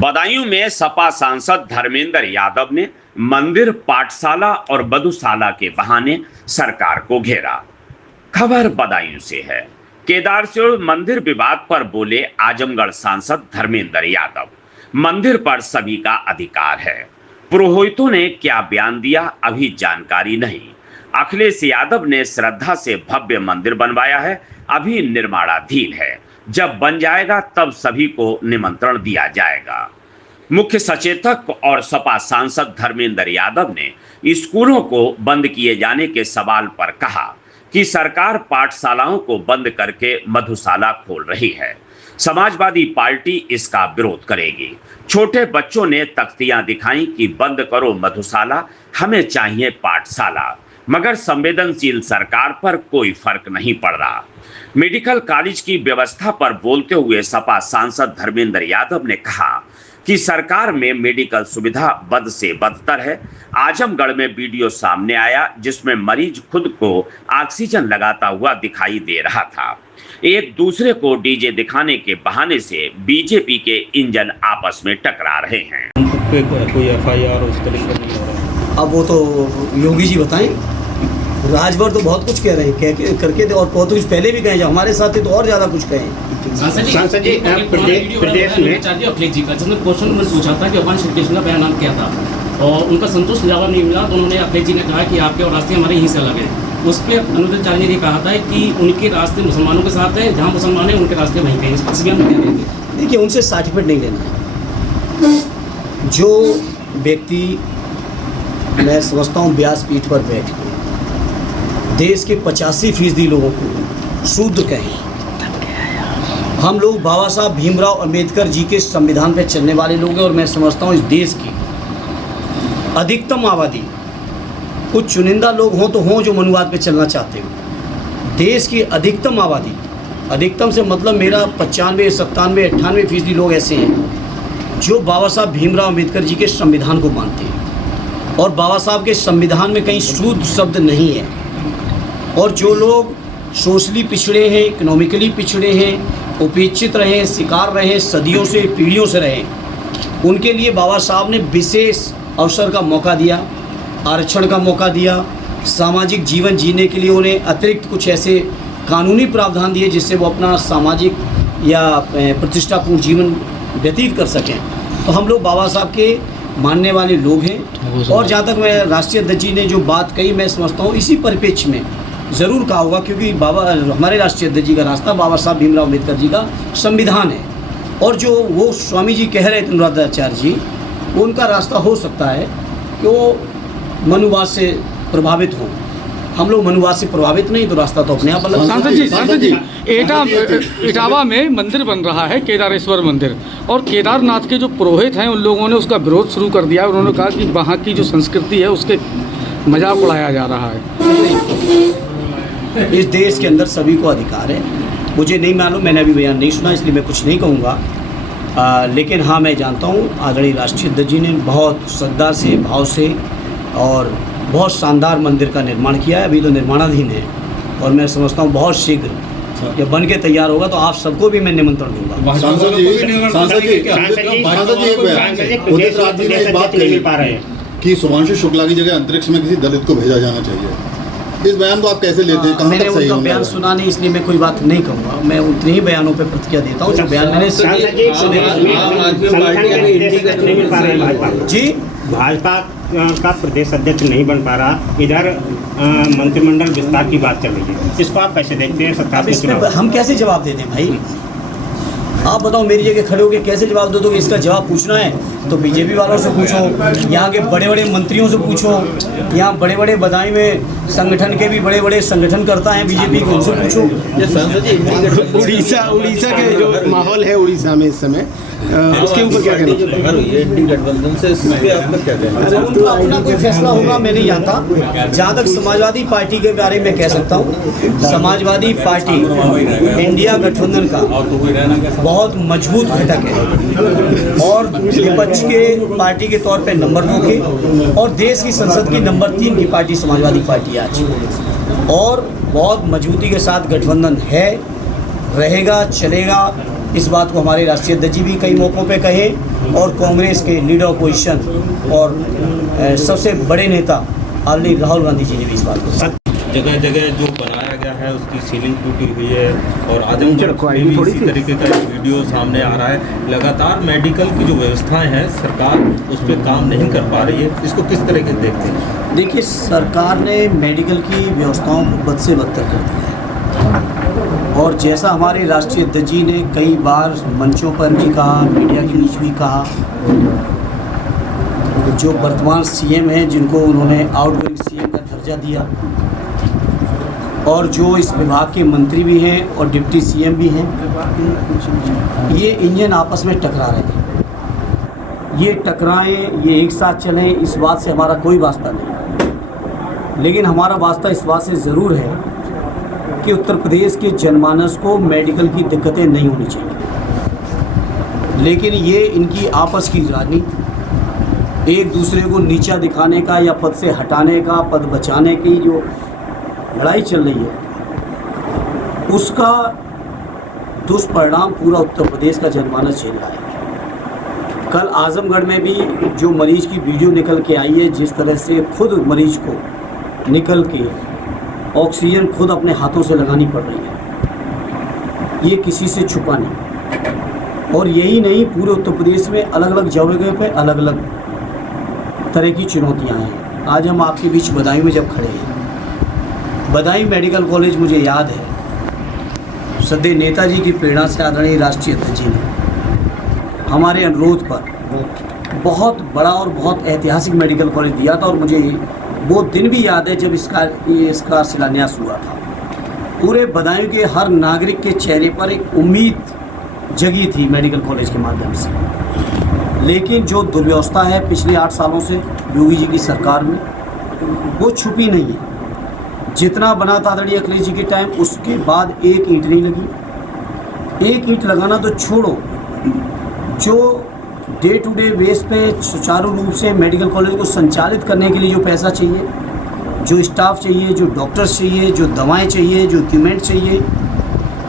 बदायूं में सपा सांसद धर्मेंद्र यादव ने मंदिर, पाठशाला और मधुशाला के बहाने सरकार को घेरा। खबर बदायूं से है। केदारचोड़ मंदिर विवाद पर बोले आजमगढ़ सांसद धर्मेंद्र यादव, मंदिर पर सभी का अधिकार है। पुरोहितों ने क्या बयान दिया अभी जानकारी नहीं। अखिलेश यादव ने श्रद्धा से भव्य मंदिर बनवाया है, अभी निर्माणाधीन है। जब बन जाएगा तब सभी को निमंत्रण दिया जाएगा। मुख्य सचेतक और सपा सांसद धर्मेंद्र यादव ने स्कूलों को बंद किए जाने के सवाल पर कहा कि सरकार पाठशालाओं को बंद करके मधुशाला खोल रही है। समाजवादी पार्टी इसका विरोध करेगी। छोटे बच्चों ने तख्तियां दिखाई कि बंद करो मधुशाला, हमें चाहिए पाठशाला, मगर संवेदनशील सरकार पर कोई फर्क नहीं पड़ रहा। मेडिकल कॉलेज की व्यवस्था पर बोलते हुए सपा सांसद धर्मेंद्र यादव ने कहा कि सरकार में मेडिकल सुविधा बद से बदतर है। आजमगढ़ में वीडियो सामने आया जिसमें मरीज खुद को ऑक्सीजन लगाता हुआ दिखाई दे रहा था। एक दूसरे को डीजे दिखाने के बहाने से बीजेपी के इंजन आपस में टकरा रहे हैं। कोई एफआईआर उस तरीके का नहीं हो रहा। अब वो तो योगी जी बताएं। राजभर तो बहुत कुछ कह रहे हैं, कह करके और बहुत कुछ पहले भी कहे, जब हमारे साथ थे तो और ज्यादा कुछ कहें। सांसद जी प्रदेश में अखिलेश जी का जिसने क्वेश्चन पूछा था कि भगवान श्री कृष्ण का बयान क्या था और उनका संतुष्ट जवाब नहीं मिला, तो उन्होंने अखिलेश जी ने कहा कि आपके और रास्ते हमारे यहीं से अलग हैं। उस पर अनुराचार्य ने कहा था कि उनके रास्ते मुसलमानों के साथ हैं, जहाँ मुसलमान हैं उनके रास्ते वहीं पे। इस बयान में क्या कहेंगे? देखिए, उनसे सर्टिफिकेट नहीं लेना है। जो व्यक्ति, मैं समझता हूँ, व्यासपीठ पर बैठ के देश के 85% लोगों को शुद्ध कहें। हम लोग बाबा साहब भीमराव अंबेडकर जी के संविधान पर चलने वाले लोग हैं और मैं समझता हूँ इस देश की अधिकतम आबादी, कुछ चुनिंदा लोग हों तो हों जो मनुवाद पे चलना चाहते हो। देश की अधिकतम आबादी, अधिकतम से मतलब मेरा 95, 97, 98% लोग ऐसे हैं जो बाबा साहब भीमराव अंबेडकर जी के संविधान को मानते हैं और बाबा साहब के संविधान में कहीं शुद्ध शब्द नहीं है। और जो लोग सोशली पिछड़े हैं, इकोनॉमिकली पिछड़े हैं, उपेक्षित रहे, शिकार रहे, सदियों से, पीढ़ियों से रहे, उनके लिए बाबा साहब ने विशेष अवसर का मौका दिया, आरक्षण का मौका दिया, सामाजिक जीवन जीने के लिए उन्हें अतिरिक्त कुछ ऐसे कानूनी प्रावधान दिए जिससे वो अपना सामाजिक या प्रतिष्ठापूर्ण जीवन व्यतीत कर सकें। तो हम लोग बाबा साहब के मानने वाले लोग हैं। और जहाँ तक मैं राष्ट्रीय अध्यक्ष जी ने जो बात कही, मैं समझता हूँ इसी परिप्रेक्ष्य में ज़रूर कहा होगा, क्योंकि हमारे राष्ट्रीय अध्यक्ष जी का रास्ता बाबा साहब भीमराव अम्बेडकर जी का संविधान है। और जो वो स्वामी जी कह रहे थे, अनुराधाचार्य जी, उनका रास्ता हो सकता है कि वो मनुवाद से प्रभावित हों। हम लोग मनुवाद से प्रभावित नहीं, तो रास्ता तो अपने आप अलग। सांसद जी इटावा में मंदिर बन रहा है, केदारेश्वर मंदिर, और केदारनाथ के जो पुरोहित हैं उन लोगों ने उसका विरोध शुरू कर दिया। उन्होंने कहा कि वहाँ की जो संस्कृति है उसके मजाक उड़ाया जा रहा है। इस देश के अंदर सभी को अधिकार है। मुझे नहीं मालूम, मैंने अभी बयान नहीं सुना, इसलिए मैं कुछ नहीं कहूँगा। लेकिन हाँ, मैं जानता हूँ आदरणीय राष्ट्रीय अध्यक्ष जी ने बहुत श्रद्धा से, भाव से और बहुत शानदार मंदिर का निर्माण किया है। अभी तो निर्माणाधीन है और मैं समझता हूँ बहुत शीघ्र जब बन के तैयार होगा तो आप सबको भी मैं निमंत्रण दूंगा। सांसद जी उदित राज जी ने एक बात कही कि शुभांशु शुक्ला की जगह अंतरिक्ष में किसी दलित को भेजा जाना चाहिए। इस बयान को आप कैसे लेते हैं? मैंने उनका बयान सुना नहीं, इसलिए मैं कोई बात नहीं कहूँगा। मैं उतने ही बयानों पर प्रतिक्रिया देता हूँ जो बयान मैंने जी। भाजपा का प्रदेश अध्यक्ष नहीं बन पा रहा, इधर मंत्रिमंडल विस्तार की बात चल रही है, इसको आप कैसे देखते हैं? सरकार इस पे हम कैसे जवाब देते हैं भाई? आप बताओ, मेरी जगह खड़े होकर कैसे जवाब दो? इसका जवाब पूछना है तो बीजेपी वालों से पूछो, यहाँ के बड़े बड़े मंत्रियों से पूछो, यहाँ बड़े बड़े बदायूं में संगठन के भी बड़े बड़े संगठनकर्ता हैं बीजेपी के, उनसे पूछो। उड़ीसा के जो माहौल है उड़ीसा में इस समय, उसके ऊपर क्या कहना? गठबंधन से आपका क्या कहना? उनका अपना कोई फैसला होगा, मैं नहीं जानता। जहाँ तक समाजवादी पार्टी के बारे में कह सकता हूँ, समाजवादी पार्टी इंडिया गठबंधन का बहुत मजबूत घटक है और विपक्ष के पार्टी के तौर पे नंबर 2 की और देश की संसद की नंबर 3 की पार्टी समाजवादी पार्टी आज, और बहुत मजबूती के साथ गठबंधन है, रहेगा, चलेगा। इस बात को हमारे राष्ट्रीय अध्यक्ष जी भी कई मौक़ों पे कहे और कांग्रेस के लीडर ऑपोजिशन और सबसे बड़े नेता आदरणीय राहुल गांधी जी ने भी इस बात को जगह जगह जो बनाया गया है उसकी सीलिंग टूटी हुई है और आजमगढ़ में भी इसी तरीके का एक वीडियो सामने आ रहा है। लगातार मेडिकल की जो व्यवस्थाएं हैं सरकार उस पर काम नहीं कर पा रही है, इसको किस तरह के देखते हैं? देखिए, सरकार ने मेडिकल की व्यवस्थाओं को बद से बदतर कर दिया है और जैसा हमारे राष्ट्रीय अध्यक्ष जी ने कई बार मंचों पर भी कहा, मीडिया के बीच भी कहा, जो वर्तमान सीएम हैं जिनको उन्होंने आउटगोइंग सीएम का दर्जा दिया और जो इस विभाग के मंत्री भी हैं और डिप्टी सीएम भी हैं, ये इंजन आपस में टकरा रहे हैं। ये टकराएं, ये एक साथ चलें, इस बात से हमारा कोई वास्ता नहीं। लेकिन हमारा वास्ता इस बात से ज़रूर है कि उत्तर प्रदेश के जनमानस को मेडिकल की दिक्कतें नहीं होनी चाहिए। लेकिन ये इनकी आपस की राजनीति, एक दूसरे को नीचा दिखाने का या पद से हटाने का, पद बचाने की जो लड़ाई चल रही है, उसका दुष्परिणाम पूरा उत्तर प्रदेश का जनमानस झेल रहा है। कल आजमगढ़ में भी जो मरीज की वीडियो निकल के आई है, जिस तरह से खुद मरीज को निकल के ऑक्सीजन खुद अपने हाथों से लगानी पड़ रही है, ये किसी से छुपा नहीं। और यही नहीं, पूरे उत्तर प्रदेश में अलग अलग जगह पे अलग अलग तरह की चुनौतियाँ हैं। आज हम आपके बीच बदायूं में जब खड़े हैं, बदायूं मेडिकल कॉलेज मुझे याद है सदैव नेताजी की प्रेरणा से आदरणीय राष्ट्रीय अध्यक्ष जी ने हमारे अनुरोध पर बहुत बड़ा और बहुत ऐतिहासिक मेडिकल कॉलेज दिया था और मुझे वो दिन भी याद है जब इसका शिलान्यास हुआ था। पूरे बदायूं के हर नागरिक के चेहरे पर एक उम्मीद जगी थी मेडिकल कॉलेज के माध्यम से। लेकिन जो दुर्व्यवस्था है पिछले 8 सालों से योगी जी की सरकार में, वो छुपी नहीं है। जितना बना था आदरणीय अखिलेश जी के टाइम, उसके बाद एक ईंट नहीं लगी। एक ईंट लगाना तो छोड़ो, जो डे टू डे बेस पे सुचारू रूप से मेडिकल कॉलेज को संचालित करने के लिए जो पैसा चाहिए, जो स्टाफ चाहिए, जो डॉक्टर्स चाहिए, जो दवाएं चाहिए, जो इक्विपमेंट चाहिए,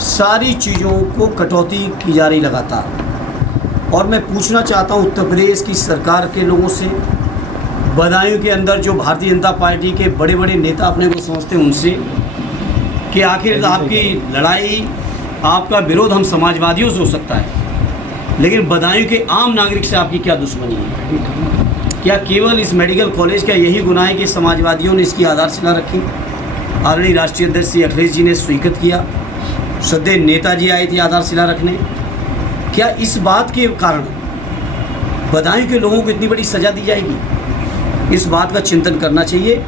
सारी चीज़ों को कटौती की जा रही लगातार। और मैं पूछना चाहता हूँ उत्तर प्रदेश की सरकार के लोगों से, बदायूं के अंदर जो भारतीय जनता पार्टी के बड़े बड़े नेता अपने को समझते हैं उनसे, कि आखिर आपकी लड़ाई, आपका विरोध हम समाजवादियों से हो सकता है, लेकिन बदायूं के आम नागरिक से आपकी क्या दुश्मनी है? क्या केवल इस मेडिकल कॉलेज का यही गुनाह है कि समाजवादियों ने इसकी आधारशिला रखी? आदरणीय राष्ट्रीय अध्यक्ष श्री अखिलेश जी ने स्वीकृत किया, सदैव नेताजी आए थे आधारशिला रखने। क्या इस बात के कारण बदायूं के लोगों को इतनी बड़ी सज़ा दी जाएगी? इस बात का चिंतन करना चाहिए।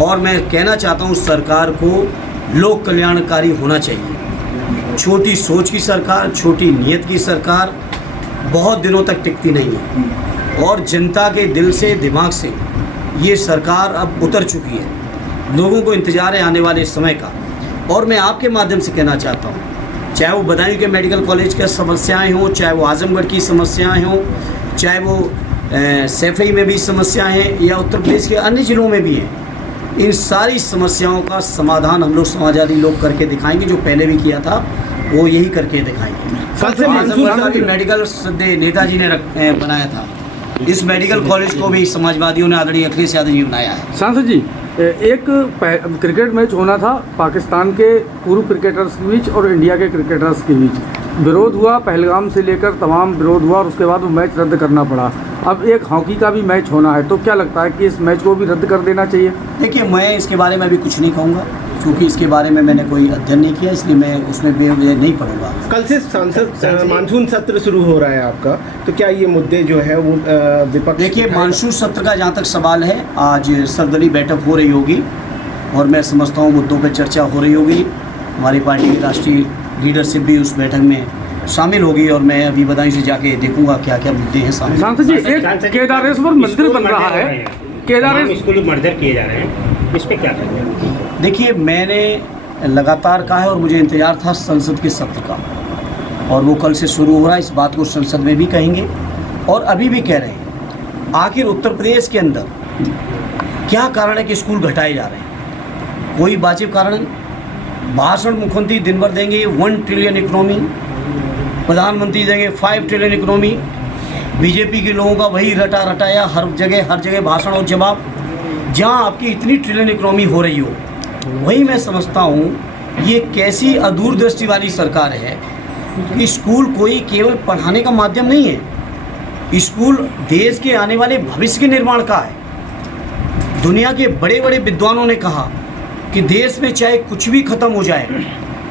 और मैं कहना चाहता हूँ सरकार को लोक कल्याणकारी होना चाहिए। छोटी सोच की सरकार, छोटी नीयत की सरकार बहुत दिनों तक टिकती नहीं है और जनता के दिल से, दिमाग से ये सरकार अब उतर चुकी है। लोगों को इंतज़ार है आने वाले समय का। और मैं आपके माध्यम से कहना चाहता हूँ, चाहे वो बदायूं के मेडिकल कॉलेज की समस्याएं हों, चाहे वो आजमगढ़ की समस्याएं हों, चाहे वो सैफई में भी समस्याएं हैं या उत्तर प्रदेश के अन्य ज़िलों में भी हैं, इन सारी समस्याओं का समाधान हम लोग समाजवादी लोग करके दिखाएंगे। जो पहले भी किया था वो यही करके दिखाएंगे। मेडिकल नेताजी ने बनाया था, इस मेडिकल कॉलेज को भी समाजवादियों ने आदरणीय अखिलेश यादव जी बनाया है। सांसद जी, एक क्रिकेट मैच होना था पाकिस्तान के पूर्व क्रिकेटर्स के बीच और इंडिया के क्रिकेटर्स के बीच, विरोध हुआ, पहलगाम से लेकर तमाम विरोध हुआ और उसके बाद वो मैच रद्द करना पड़ा। अब एक हॉकी का भी मैच होना है, तो क्या लगता है कि इस मैच को भी रद्द कर देना चाहिए? देखिए, मैं इसके बारे में अभी कुछ नहीं कहूँगा क्योंकि इसके बारे में मैंने कोई अध्ययन नहीं किया, इसलिए मैं उसमें बेवजह नहीं पढ़ूंगा। कल से संसद मानसून सत्र शुरू हो रहा है आपका, तो क्या ये मुद्दे जो है वो विपक्ष? देखिए, मानसून सत्र का जहाँ तक सवाल है, आज सर्वदलीय बैठक हो रही होगी और मैं समझता हूँ मुद्दों पर चर्चा हो रही होगी। हमारी पार्टी की राष्ट्रीय लीडरशिप भी उस बैठक में शामिल होगी और मैं अभी बदायूं से जाके देखूंगा क्या क्या मुद्दे हैं सामने। सांसद जी, एक केदारेश्वर मंदिर बन रहा है, केदारेश्वर स्कूल मर्डर किए जा रहे हैं, इस पे क्या करेंगे? देखिए, मैंने लगातार कहा है और मुझे इंतज़ार था संसद के सत्र का, और वो कल से शुरू हो रहा है। इस बात को संसद में भी कहेंगे और अभी भी कह रहे हैं। आखिर उत्तर प्रदेश के अंदर क्या कारण है कि स्कूल घटाए जा रहे हैं? कोई वाजिब कारण? भाषण मुख्यमंत्री दिन भर देंगे 1 ट्रिलियन इकोनॉमी, प्रधानमंत्री देंगे 5 ट्रिलियन इकोनॉमी। बीजेपी के लोगों का वही रटा रटाया, हर जगह भाषण और जवाब। जहाँ आपकी इतनी ट्रिलियन इकोनॉमी हो रही हो, वही मैं समझता हूँ ये कैसी अदूरदृष्टि वाली सरकार है कि स्कूल कोई केवल पढ़ाने का माध्यम नहीं है, स्कूल देश के आने वाले भविष्य के निर्माण का है। दुनिया के बड़े बड़े विद्वानों ने कहा कि देश में चाहे कुछ भी खत्म हो जाए,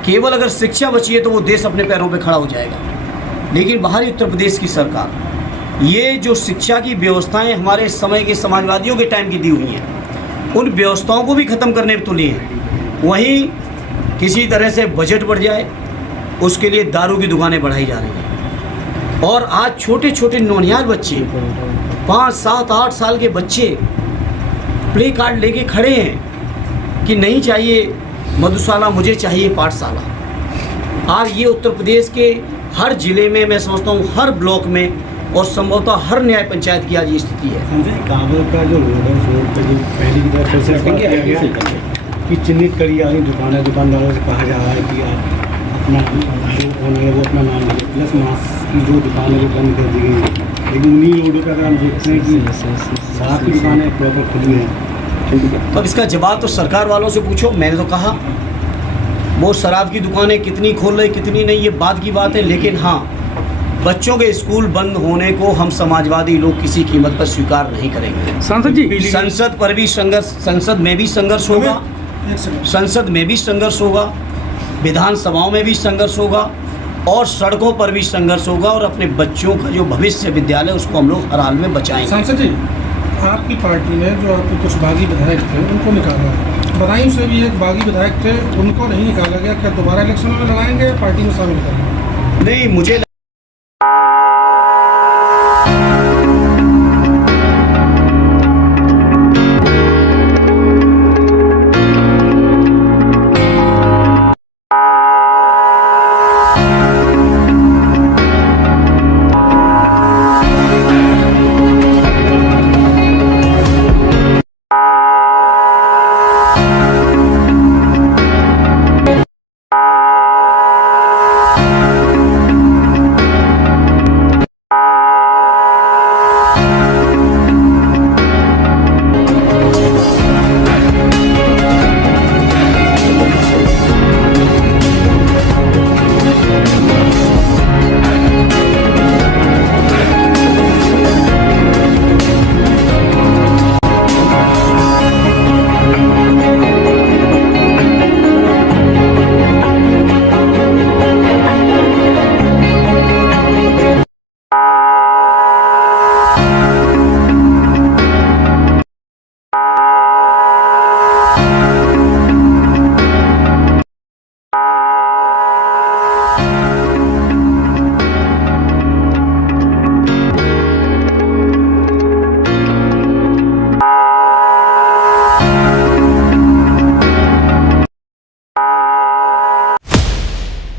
केवल अगर शिक्षा बची है तो वो देश अपने पैरों पे खड़ा हो जाएगा। लेकिन बाहरी उत्तर प्रदेश की सरकार ये जो शिक्षा की व्यवस्थाएं हमारे समय के समाजवादियों के टाइम की दी हुई हैं, उन व्यवस्थाओं को भी ख़त्म करने पर तुली है। वहीं किसी तरह से बजट बढ़ जाए, उसके लिए दारू की दुकानें बढ़ाई जा रही हैं। और आज छोटे छोटे नौनिहाल बच्चे, 5, 7, 8 साल के बच्चे प्ले कार्ड लेके खड़े हैं कि नहीं चाहिए मधुशाला, मुझे चाहिए पाठशाला। आज ये उत्तर प्रदेश के हर ज़िले में, मैं समझता हूँ हर ब्लॉक में और संभवतः हर न्याय पंचायत की आज ये स्थिति है। काबुल का जो रोड पे जो पहली तरफ किया गया कि चिन्हित करी जा रही दुकानदारों से कहा जा रहा है कि आप अपना जो ओनर है वो अपना नाम लिखे, प्लस मास्क की जो दुकान है वो बंद कर दी गई है। लेकिन उन्हीं रोडों पर अगर हम देखते हैं कि शराब की दुकानें प्रॉपर खुली हैं। तो अब इसका जवाब तो सरकार वालों से पूछो। मैंने तो कहा वो शराब की दुकानें कितनी खोल रहे कितनी नहीं, ये बात की बात है। लेकिन हाँ, बच्चों के स्कूल बंद होने को हम समाजवादी लोग किसी कीमत पर स्वीकार नहीं करेंगे। सांसद जी, संसद पर भी संघर्ष, संसद में भी संघर्ष होगा, संसद में भी संघर्ष होगा, विधानसभाओं में भी संघर्ष होगा और सड़कों पर भी संघर्ष होगा। और अपने बच्चों का जो भविष्य विद्यालय उसको हम लोग हर हाल में बचाएंगे। सांसद जी, आपकी पार्टी ने जो आपके कुछ बागी विधायक थे उनको निकाला है, बदायूं से भी एक बागी विधायक थे, उनको नहीं निकाला गया। क्या दोबारा इलेक्शन में लगाएंगे या पार्टी में शामिल करेंगे? नहीं, मुझे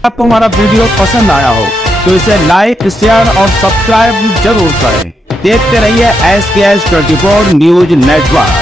आपको हमारा वीडियो पसंद आया हो तो इसे लाइक, शेयर और सब्सक्राइब जरूर करें। देखते रहिए SKS 24 न्यूज नेटवर्क।